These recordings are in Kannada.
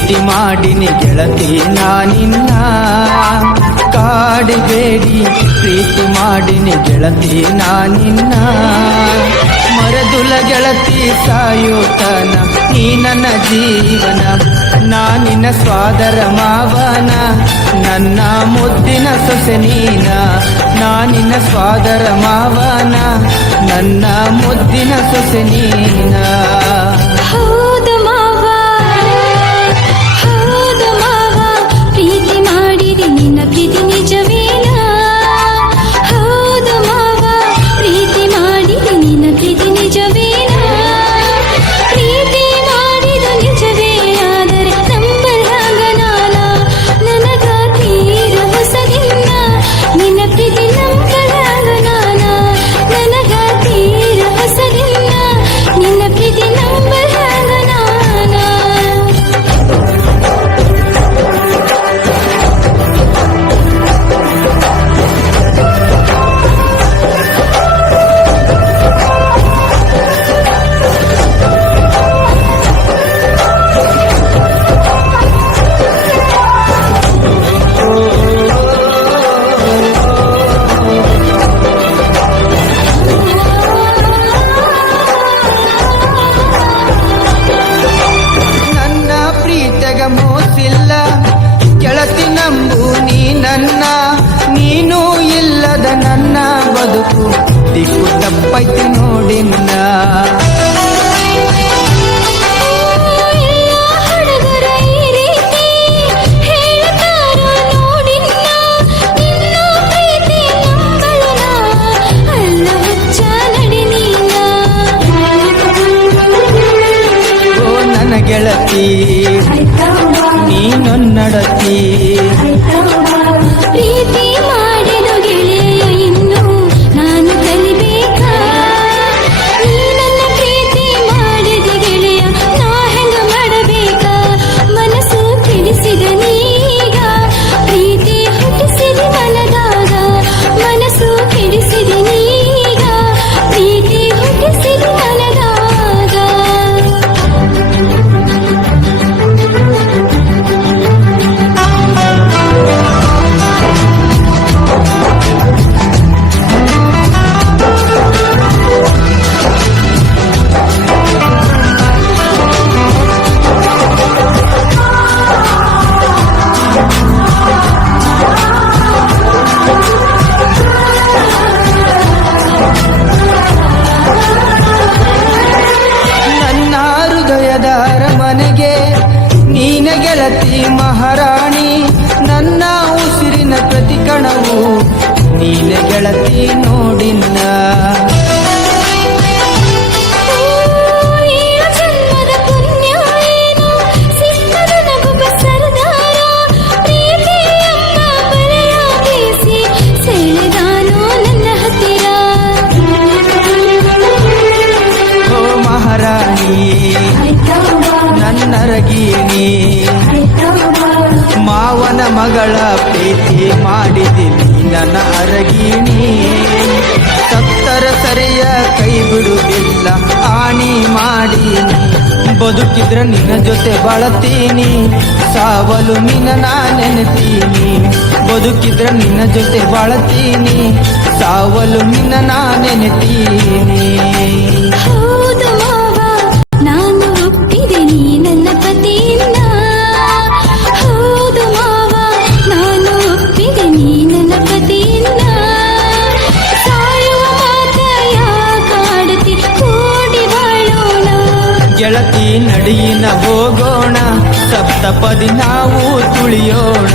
ಪ್ರೀತಿ ಮಾಡಿನಿ ಗೆಳತಿ ನಾನಿನ್ನ ಕಾಡಿಬೇಡಿ ಪ್ರೀತಿ ಮಾಡಿನಿ ಗೆಳತಿ ನಾನಿನ್ನ ಮರದುಲ ಗೆಳತಿ ಸಾಯೋತನ ನೀ ನನ್ನ ಜೀವನ ನಾನಿನ್ನ ಸ್ವಾದರ ಮಾವನ ನನ್ನ ಮುದ್ದಿನ ಸೊಸೆ ನೀನ ನಾನಿನ್ನ ಸ್ವಾದರ ಮಾವನ ನನ್ನ ಮುದ್ದಿನ ಸೊಸೆ ನೀನ ಹೌದು ಮಾವ ಪ್ರೀತಿ ಮಾಡಿದೆ ನಿನ್ನ ಪ್ರೀತಿ ನಿಜವೇನಾ ಹೌದು ಮಾವ ಪ್ರೀತಿ ಮಾಡಿದೆ ನಿನ್ನ ಪ್ರೀತಿ ನಿಜವೇನಾ ಪ್ರೀತಿ ಮಾಡಿದ ನಿಜವೇ ಆದರೆ ನಂಬಲಾಗ ನಾನ ನನಗ ತೀರ ಹೊಸದಿನ್ನ ನಿನ್ನ ಪ್ರೀತಿ ನಂಬಲಾಗ ನಾನ ನನಗ ತೀರ ಹೊಸದಿನ್ನ ನಿನ್ನ ಪ್ರೀತಿ ನಂಬಲಾಗ ನಾನ ನನ್ನ ಪ್ರೀತಿಗ ಮೋಸಿಲ್ಲ ಗೆಳತಿ ನಂಬು ನೀ ನನ್ನ ನೀನು ಇಲ್ಲದ ನನ್ನ ಬದುಕು ದಿಕ್ಕು ತಪ್ಪೈತಿ ನೋಡಿನ್ನ ಹುಡುಗರ ಈ ರೀತಿ ಹೇಳ್ತಾರ ನೋಡಿನ್ನ ನಿನ್ನ ಪ್ರೀತಿ ನಂಬಲನ ಅಲ್ಲ ಹುಚ್ಚ ನಡಿ ನೀನ ಓ ನನ್ನ ಗೆಳತಿ ನೀನೊನ್ನಡತಿ ಪ್ರೀತಿ ಮಾಡಿದ ಗೆಳೆಯ ಇನ್ನು ನಾನು ಕಲಿಬೇಕಾ ನೀ ನನ್ನ ಪ್ರೀತಿ ಮಾಡಿದ ಗೆಳೆಯ ನಾ ಹೆಂಗ ಮಾಡಬೇಕಾ ಮನಸ್ಸು ತಿಳಿಸಿದ ನೀಗ ಪ್ರೀತಿ ಹುಟ್ಟಿಸಿದ ಮನದಾಗ ಮನಸ್ಸು ತಿಳಿಸಿದ ನೀಗ ಪ್ರೀತಿ ಹುಟ್ಟಿಸಿದ ಮನದಾಗ ನನ್ನ ಹೃದಯದ ಅರಮನೆಗೆ ನೀನ ಗೆಳತಿ ಮಹಾರಾಣಿ ನನ್ನ ಉಸಿರಿನ ಪ್ರತಿ ಕಣವು ನೀನ ಗೆಳತಿ ನೋಡಿನ್ನ ಈ ಜನ್ಮದ ಪುಣ್ಯ ಏನು ಸಿಕ್ಕದ ನಗುವ ಸರದಾರ ಪ್ರೀತಿ ಎಂಬ ಬಲೆಯ ಬೀಸಿ ಸೆಳೆದಾನೋ ನನ್ನ ಹತ್ತಿರ ಓ ಮಹಾರಾಣಿ ನನ್ನರಗೀನಿ ಮಾವನ ಮಗಳ ಪ್ರೀತಿ ಮಾಡಿದಿನಿ ನನ್ನ ಅರಗೀನಿ ಸತ್ತರ ಸರಿಯ ಕೈ ಬಿಡುವುದಿಲ್ಲ ಆಣಿ ಮಾಡೀನಿ ಬದುಕಿದ್ರ ನಿನ್ನ ಜೊತೆ ಬಾಳತೀನಿ ಸಾವಲು ನಿನ್ನ ನಾ ನೆನೆತೀನಿ ಬದುಕಿದ್ರ ನಿನ್ನ ಜೊತೆ ಬಾಳತೀನಿ ಸಾವಲು ನಿನ್ನ ನಾ ನೆನೆತೀನಿ ಹೌದು ಮಾವ ನಾನು ಒಪ್ಪಿದೆ ನೀ ನನ್ನ ಪತಿಯಿಂದ ಹೌದು ಮಾವ ನಾನು ಒಪ್ಪಿದೆ ನೀ ನನ್ನ ಪತಿಯಿಂದ ಸಾಯುವ ಮಾತ ಯಾಕಾಡತಿ ಕೂಡಿ ಬಾಳೋಣ ಗೆಳತಿ ನಡಿಯಿನ ಹೋಗೋಣ ಸಪ್ತಪದಿ ನಾವು ತುಳಿಯೋಣ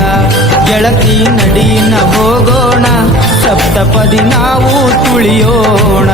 ಗೆಳತಿ ನಡಿಯಿನ ಹೋಗೋಣ ಸಪ್ತಪದಿ ನಾವು ತುಳಿಯೋಣ